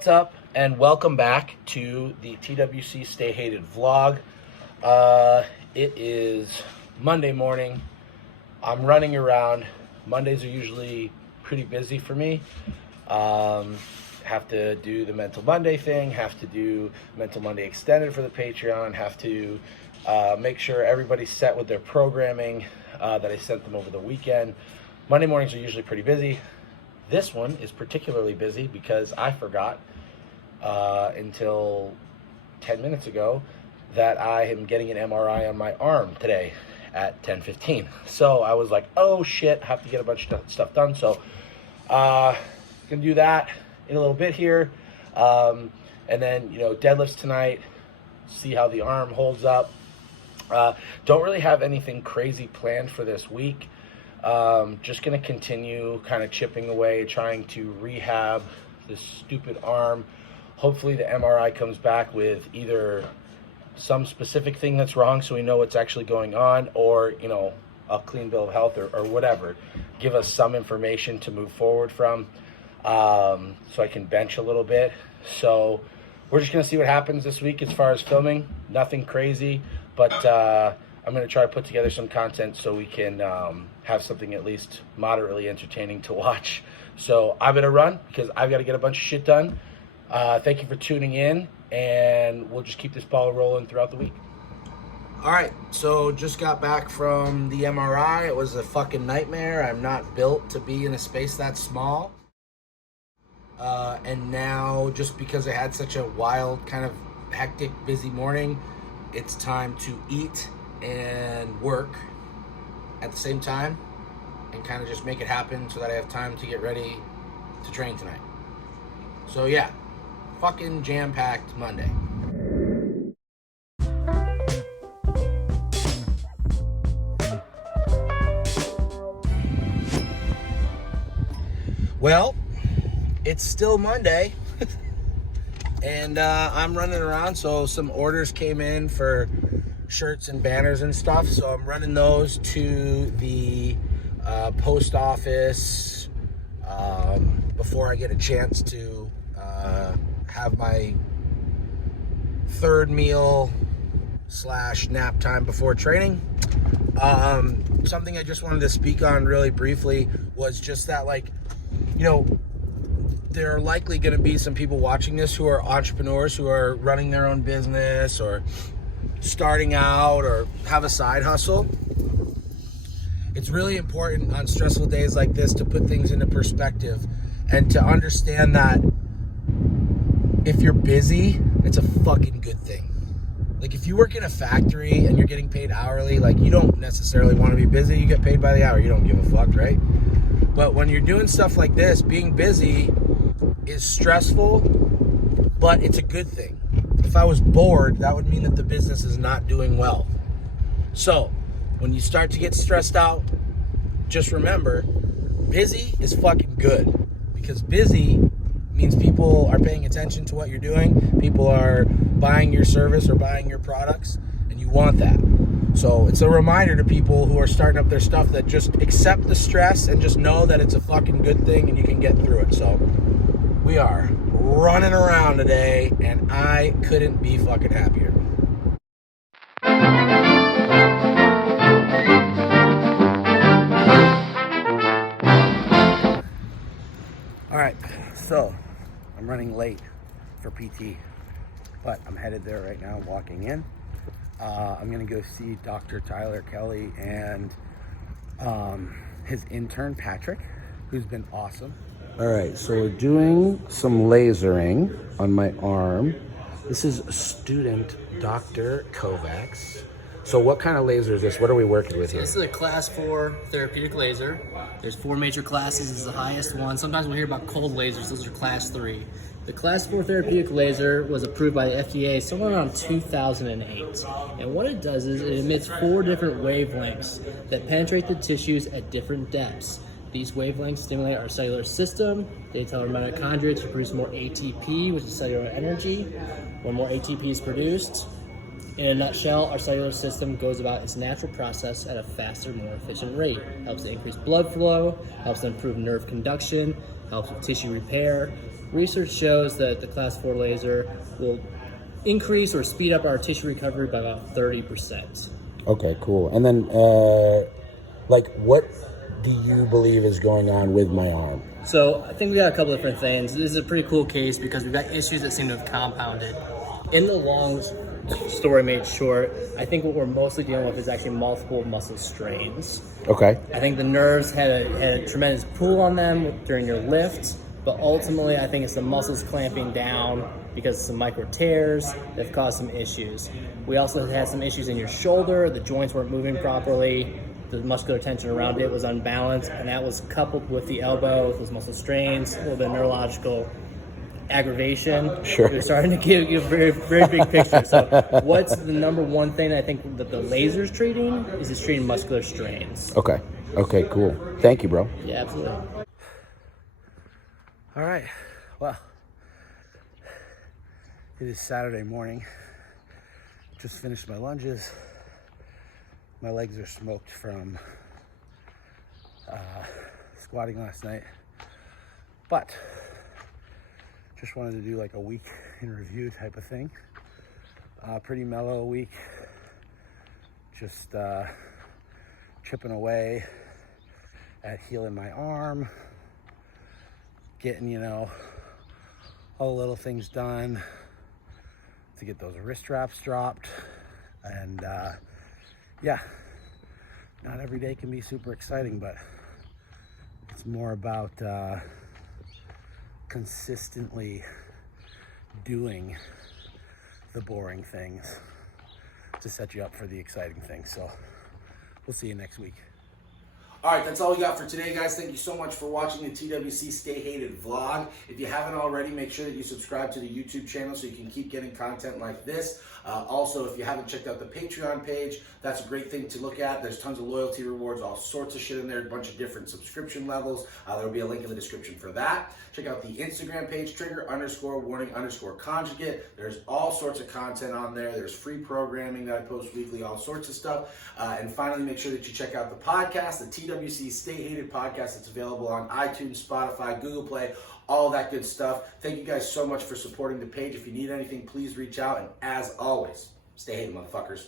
What's up, and welcome back to the TWC Stay Hated vlog. It is Monday morning. I'm running around. Mondays are usually pretty busy for me. Have to do the Mental Monday thing, have to do Mental Monday Extended for the Patreon, have to make sure everybody's set with their programming that I sent them over the weekend. Monday mornings are usually pretty busy. This one is particularly busy because I forgot until 10 minutes ago that I am getting an MRI on my arm today at 10:15. So I was like, oh shit, I have to get a bunch of stuff done. So gonna do that in a little bit here. And then, deadlifts tonight, see how the arm holds up. Don't really have anything crazy planned for this week. Just going to continue kind of chipping away, trying to rehab this stupid arm. Hopefully the MRI comes back with either some specific thing that's wrong so we know what's actually going on, or, a clean bill of health or whatever. Give us some information to move forward from, so I can bench a little bit. So we're just going to see what happens this week as far as filming. Nothing crazy, but I'm going to try to put together some content so we can have something at least moderately entertaining to watch. So I'm going to run because I've got to get a bunch of shit done. Thank you for tuning in, and we'll just keep this ball rolling throughout the week. All right, so just got back from the MRI. It was a fucking nightmare. I'm not built to be in a space that small. And now, just because I had such a wild, kind of hectic, busy morning, it's time to eat and work at the same time and kind of just make it happen so that I have time to get ready to train tonight. So yeah, fucking jam-packed Monday. Well, it's still Monday and I'm running around, so some orders came in for shirts and banners and stuff, so I'm running those to the post office before I get a chance to have my third meal / nap time before training. Something I just wanted to speak on really briefly was just that, there are likely going to be some people watching this who are entrepreneurs, who are running their own business or starting out or have a side hustle. It's really important on stressful days like this to put things into perspective and to understand that if you're busy, it's a fucking good thing. Like, if you work in a factory and you're getting paid hourly, you don't necessarily want to be busy. You get paid by the hour. You don't give a fuck, right? But when you're doing stuff like this, being busy is stressful, but it's a good thing. If I was bored, that would mean that the business is not doing well. So when you start to get stressed out, just remember, busy is fucking good, because busy means people are paying attention to what you're doing. People are buying your service or buying your products, and you want that. So it's a reminder to people who are starting up their stuff that just accept the stress and just know that it's a fucking good thing and you can get through it. So we are running around today, and I couldn't be fucking happier. All right, so I'm running late for PT, but I'm headed there right now, walking in. I'm gonna go see Dr. Tyler Kelly and his intern Patrick, who's been awesome. All right, so we're doing some lasering on my arm. This is student Dr. Kovacs. So what kind of laser is this? What are we working with here? This is a class 4 therapeutic laser. There's 4 major classes. This is the highest one. Sometimes we'll hear about cold lasers. Those are class 3. The class 4 therapeutic laser was approved by the FDA somewhere around 2008. And what it does is it emits 4 different wavelengths that penetrate the tissues at different depths. These wavelengths stimulate our cellular system. They tell our mitochondria to produce more ATP, which is cellular energy. When more ATP is produced, In a nutshell, our cellular system goes about its natural process at a faster, more efficient rate. Helps to increase blood flow, helps to improve nerve conduction, helps with tissue repair. Research shows that the Class 4 laser will increase or speed up our tissue recovery by about 30%. Okay, cool. And then, like, what do you believe is going on with my arm? So I think we got a couple different things. This is a pretty cool case because we've got issues that seem to have compounded. In the long story made short, I think what we're mostly dealing with is actually multiple muscle strains. Okay. I think the nerves had a tremendous pull on them during your lift, but ultimately I think it's the muscles clamping down because of some micro tears that have caused some issues. We also had some issues in your shoulder. The joints weren't moving properly. The muscular tension around it was unbalanced, and that was coupled with the elbow, those muscle strains, a little bit of neurological aggravation. Sure. We're starting to give you a very, very big picture. So what's the number one thing I think that the laser's treating is it's treating muscular strains. Okay. Okay, cool. Thank you, bro. Yeah, absolutely. All right, well, it is Saturday morning. Just finished my lunges. My legs are smoked from squatting last night, but just wanted to do like a week in review type of thing. Pretty mellow week, just chipping away at healing my arm, getting, all the little things done to get those wrist wraps dropped. And yeah, not every day can be super exciting, but it's more about consistently doing the boring things to set you up for the exciting things. So we'll see you next week. All right, that's all we got for today, guys. Thank you so much for watching the TWC Stay Hated vlog. If you haven't already, make sure that you subscribe to the YouTube channel so you can keep getting content like this. Also, if you haven't checked out the Patreon page, that's a great thing to look at. There's tons of loyalty rewards, all sorts of shit in there, a bunch of different subscription levels. There will be a link in the description for that. Check out the Instagram page, trigger_warning_conjugate. There's all sorts of content on there. There's free programming that I post weekly, all sorts of stuff. And finally, make sure that you check out the podcast, the TWC Stay Hated podcast. It's available on iTunes, Spotify, Google Play, all that good stuff. Thank you guys so much for supporting the page. If you need anything, please reach out. And as always, stay hated, motherfuckers.